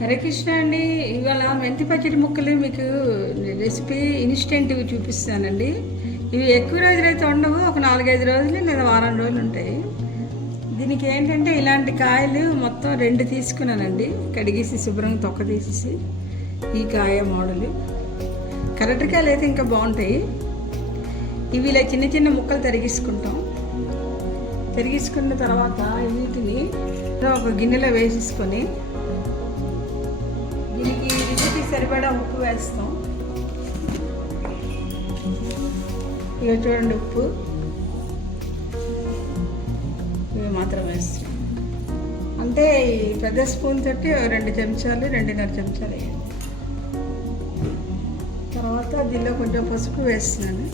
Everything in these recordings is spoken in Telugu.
హరే కృష్ణ అండి. ఇవాళ మెంతి పచ్చడి ముక్కలు మీకు రెసిపీ ఇన్స్టెంట్వి చూపిస్తానండి. ఇవి ఎక్కువ రోజులైతే ఉండవు, ఒక 4-5 రోజులు లేదా వారం రోజులు ఉంటాయి. దీనికి ఏంటంటే ఇలాంటి కాయలు మొత్తం 2 తీసుకున్నానండి. కడిగేసి శుభ్రంగా తొక్క తీసేసి ఈ కాయ మోడలు. కరటికాయలు అయితే ఇంకా బాగుంటాయి. ఇవి ఇలా చిన్న చిన్న ముక్కలు తరిగించుకున్న తర్వాత వీటిని ఒక గిన్నెలో వేసేసుకొని దీనికి రుచికి సరిపడా ఉప్పు వేస్తాం. ఇక చూడండి, ఉప్పు ఇవి మాత్రం వేస్తాం. అంటే పెద్ద స్పూన్ తోటి 2 చెంచాలు 2.5 చెంచాలు వేయండి. తర్వాత దీనిలో కొంచెం పసుపు వేస్తున్నాను.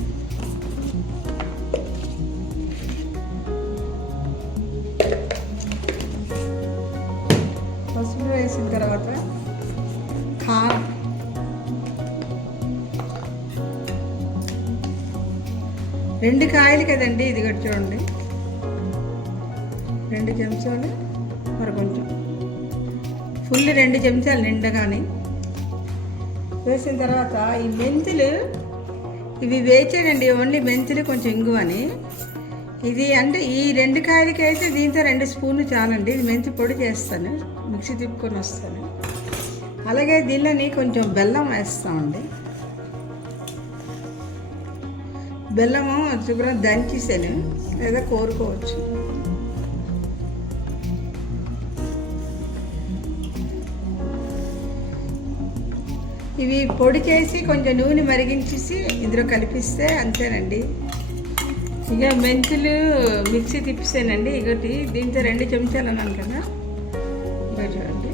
పసుపు వేసిన తర్వాత కారం, రెండు కాయలు కదండి, ఇది కూడా చూడండి 2 చెంచాలు, మరి కొంచెం ఫుల్ 2 చెంచాలు నిండగానే వేసిన తర్వాత ఈ మెంతులు ఇవి వేచానండి. ఓన్లీ మెంతులు కొంచెం ఇంగువని. ఇది అంటే ఈ 2 కాయలకి అయితే దీంతో 2 స్పూన్లు చాలండి. ఇది మెంతి పొడి చేస్తాను, మిక్సీ తిప్పుకొని వస్తాను. అలాగే దీనిలోని కొంచెం బెల్లం వేస్తామండి. బెల్లము శుభ్రం దంచేసాను, లేదా కోరుకోవచ్చు. ఇవి పొడి చేసి కొంచెం నూనె మరిగించేసి ఇందులో కలిపిస్తే అంతేనండి. ఇక మెంతులు మిక్సీ తిప్పేసానండి. ఇగటి దీంతో 2 చెంచాలు అన్నాను కదా, ఇక చూడండి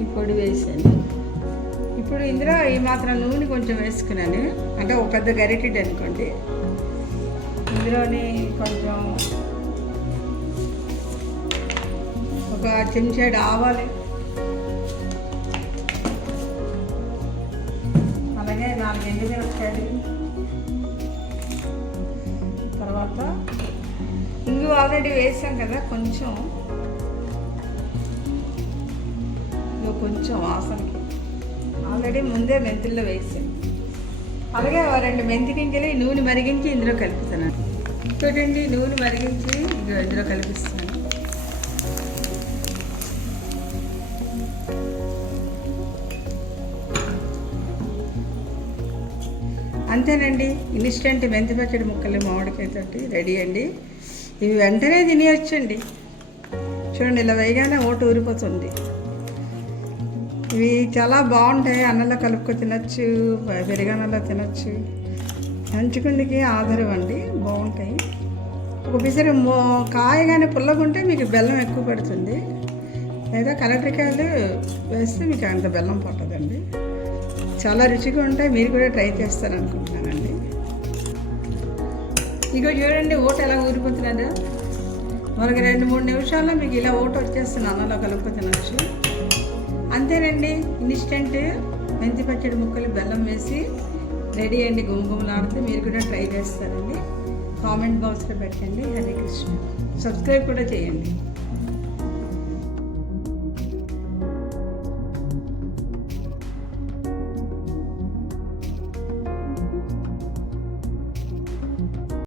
ఈ పొడి వేసాను. ఇప్పుడు ఇందులో ఈ మాత్రం నూనె కొంచెం వేసుకున్నాను, అంటే ఒక పెద్ద గరిటెడ్ అనుకోండి. ఇందులోని కొంచెం ఒక చెంచాడు ఆవాలు, అలాగే 4 ఎండుమిరపకాయలు, తర్వాత ఇంగు ఆల్రెడీ వేసాం కదా, కొంచెం వాసనకి ఆల్రెడీ ముందే మెంతుల్లో వేసాను. అలాగే 2 మెంతి గింజలు నూనె మరిగించి ఇందులో కలుపుతున్నాను. చూడండి, నూనె మరిగించి ఇందులో కలిపిస్తున్నాను. అంతేనండి, ఇన్స్టెంట్ మెంతి పచ్చడి ముక్కలు మామిడికాయతోటి రెడీ అండి. ఇవి వెంటనే తినేయచ్చండి. చూడండి, ఇలా వేయగానే ఓటు ఊరిపోతుంది. ఇవి చాలా బాగుంటాయి. అన్నంలో కలుపుకొని తినచ్చు, పెరుగన్నంలో తినచ్చు. నంచుకుండికి ఆధారం అండి, బాగుంటాయి. ఒక పిసరి కాయ కానీ పుల్లగుంటే మీకు బెల్లం ఎక్కువ పడుతుంది, లేదా కలెక్టరికాయలు వేస్తే మీకు అంత బెల్లం పట్టదండి. చాలా రుచిగా ఉంటాయి. మీరు కూడా ట్రై చేస్తారనుకుంటున్నానండి. ఇక చూడండి, ఓటు ఎలా ఊరిపోతున్నారో. మరొక 2-3 నిమిషాల్లో మీకు ఇలా ఓటు వచ్చేస్తుంది, అన్నంలో కలుపుకొని తినచ్చు. అంతేనండి, ఇన్స్టెంట్ మెంతి పచ్చడి ముక్కలు బెల్లం వేసి రెడీ అండి. గుమగుమలాడితే మీరు కూడా ట్రై చేస్తారండి. కామెంట్ బాక్స్లో పెట్టండి. హరే కృష్ణ. సబ్స్క్రైబ్ కూడా చేయండి.